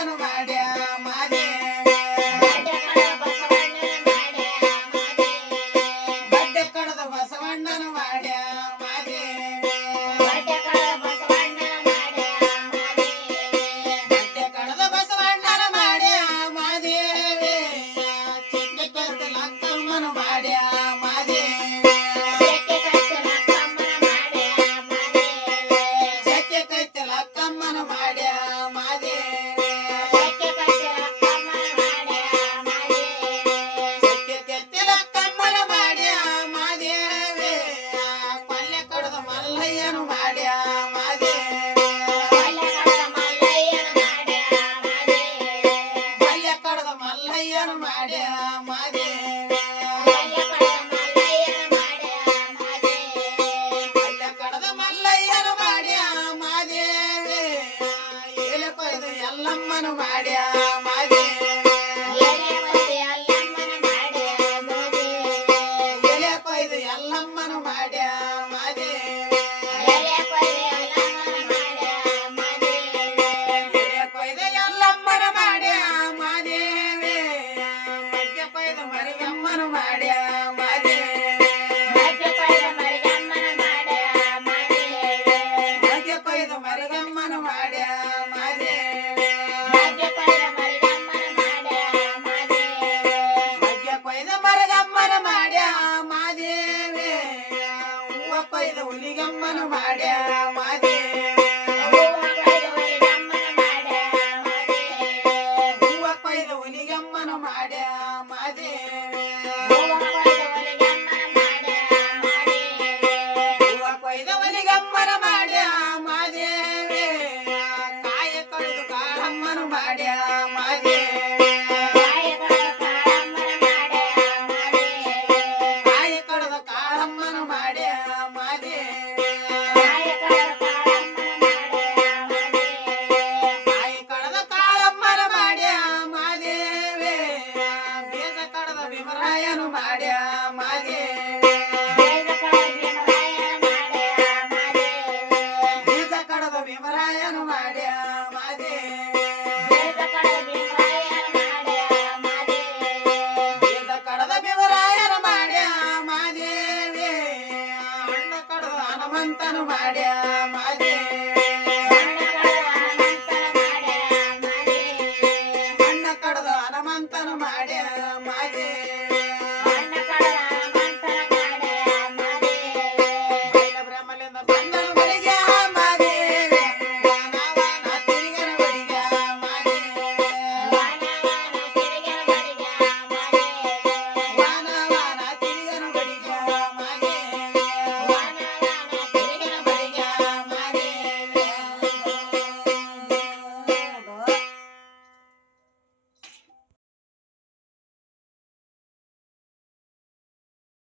ಬಸವಣ್ಣನ ಮಾಡ್ಯ ಮಾದೇವಿ ಬಡ್ಡೆ ಕಡದ ಬಸವಣ್ಣನ ಮಾಡ್ಯ ಮಾದೇವಿ ಬಡ್ಡೆ ಕಡದ ಬಸವಣ್ಣನ ಮಾಡ್ಯ ಮಾದೇವಿ ಚಿಕ್ಕ ಕಡದ ಲಕ್ಕಮ್ಮನ ಮಾಡ್ಯ ಮಾದೇವಿ ಚಕ್ಕೆ ಕೈತೆ ಲಕ್ಕಮ್ಮನ ಮಾಡ್ಯ ಮಾದೇವಿ ಚಕ್ಕೆ ಕೈತೆ ಲಕ್ಕಮ್ಮನ ಮಾಡ್ಯ ಮಾದೇವಿ ಕೊಲ್ಲೆ ಕಡದ ಮಲ್ಲಯ್ಯನ ಮಾಡ್ಯ ಮಾದೇವಿ ಕೊಲ್ಲೆ ಕಡದ ಮಲ್ಲಯ್ಯನ ಮಾಡ್ಯ ಮಾದೇವಿ ಕೊಲ್ಲೆ ಕಡದ ಮಲ್ಲಯ್ಯನ ಮಾಡ್ಯ ಮಾದೇವಿ ಎಲೆ ಕೊಯ್ದು ಎಲ್ಲಮ್ಮನ ಮಾಡ್ಯ ಮಾದೇವಿ ಎಲೆ ಕೊಯ್ದು ಎಲ್ಲಮ್ಮನ ಮಾಡ್ಯ ಮಾದೇವಿ ಎಲೆ ಕೊಯ್ದು ಎಲ್ಲಮ್ಮನ ಮಾಡ್ಯ ಮಾದೇವಿ ಮಗ್ಗೆ ಕೊಯ್ದು ಮರಿಯಮ್ಮನ ಮಾಡ್ಯ ಮಾದೇವಿ ಮಗ್ಗೆ ಕೊಯ್ದು ಮರಿಯಮ್ಮನ ಮಾಡ್ಯ ಮಾದೇವಿ ಮಗ್ಗೆ ಕೊಯ್ದು ಮರಿಯಮ್ಮನ ಮಾಡ್ಯ ಮಾದೇವಿ ಹೂವ ಕೊಯ್ದು ಹುಲಿಗಮ್ಮನ ಮಾಡ್ಯ ಮಾದೇವಿ ಹೂವ ಕೊಯ್ದು ಹುಲಿಗಮ್ಮನ ಮಾಡ್ಯ ಮಾದೇವಿ ಹೂವ ಕೊಯ್ದು ಹುಲಿಗಮ್ಮನ ಮಾಡ್ಯ ಮಾದೇವಿ ಕಾಯ ಕಡಿದು ಕಾಳಮ್ಮನ ಮಾಡ್ಯ ಮಾದೇವಿ ಕಾಯ ಕಡದ ಕಾಳಮ್ಮನ ಮಾಡ್ಯ ಮಾದೇವಿ ಕಾಯ ಕಡದ ಕಾಳಮ್ಮನ ಮಾಡ್ಯ ಮಾದೇವಿ ಬೀಜ ಕಡದ ಭೀಮರಾಯನು ಮಾಡ್ಯ ಮಾದೇವಿ ಬೀಜ ಕಡದ ಭೀಮರಾಯನು ಮಾಡ್ಯ ಮಾದೇವಿ ಬೀಜ ಕಡದ ಭೀಮರಾಯನ ಮಾಡ್ಯ ಮಾದೇವಿ ಹಣ್ಣ ಕಡದ ಹನುಮಂತನ ಮಾಡ್ಯ ಮಾದೇವಿ ಹಣ್ಣ ಕಡದ ಹನುಮಂತನ ಮಾಡ್ಯ ಮಾದೇವಿ ಬೈಲ ಬ್ರಹ್ಮಲಿಂದ ಬಂದನು ಬಳಿಗೆ